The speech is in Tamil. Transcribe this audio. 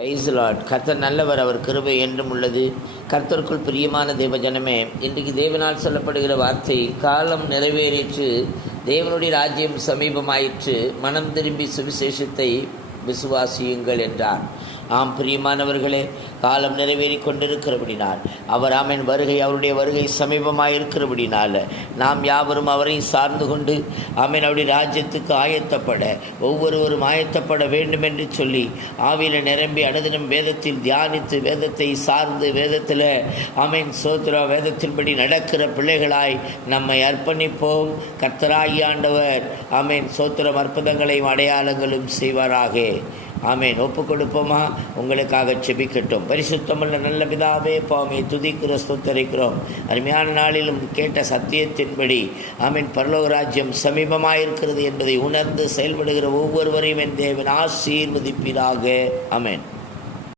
Price Lord. கர்த்தர் நல்லவர், அவர் கிருபை என்றும் உள்ளது. கர்த்தருக்குள் பிரியமான தேவ ஜனமே, இன்றைக்கு தேவனால் சொல்லப்படுகிற வார்த்தை, காலம் நிறைவேறிற்று, தேவனுடைய ராஜ்யம் சமீபமாயிற்று, மனம் திரும்பி சுவிசேஷத்தை விசுவாசியுங்கள் என்றார். ஆம் பிரியமானவர்களே, காலம் நிறைவேறி கொண்டிருக்கிறபடினால் அவர் அவருடைய வருகை சமீபமாயிருக்கிறபடினால் நாம் யாவரும் அவரை சார்ந்து கொண்டு அவருடைய ராஜ்யத்துக்கு ஆயத்தப்பட ஒவ்வொருவரும் ஆயத்தப்பட வேண்டும் என்று சொல்லி ஆவியில் நிரம்பி அனுதினம் வேதத்தில் தியானித்து வேதத்தை சார்ந்து வேதத்தில் சோத்ரா வேதத்தின்படி நடக்கிற பிள்ளைகளாய் நம்மை அர்ப்பணிப்போம். கர்த்தராகிய ஆண்டவர் சோத்திரம் அற்புதங்களையும் அடையாளங்களும் செய்வாராக. ஒப்பு கொடுப்போமா? உங்களுக்காக செபிக்கட்டும். பரிசுத்தமுள்ள நல்ல பிதாவே, பாவை துதிக்கிற ஸ்தோத்தரிக்கிறோம். அருமையான நாளிலும் கேட்ட சத்தியத்தின்படி பரலோக ராஜ்யம் சமீபமாயிருக்கிறது என்பதை உணர்ந்து செயல்படுகிற ஒவ்வொருவரையும் என் தேவன் ஆசீர்வதிப்பீராக. ஆமென்.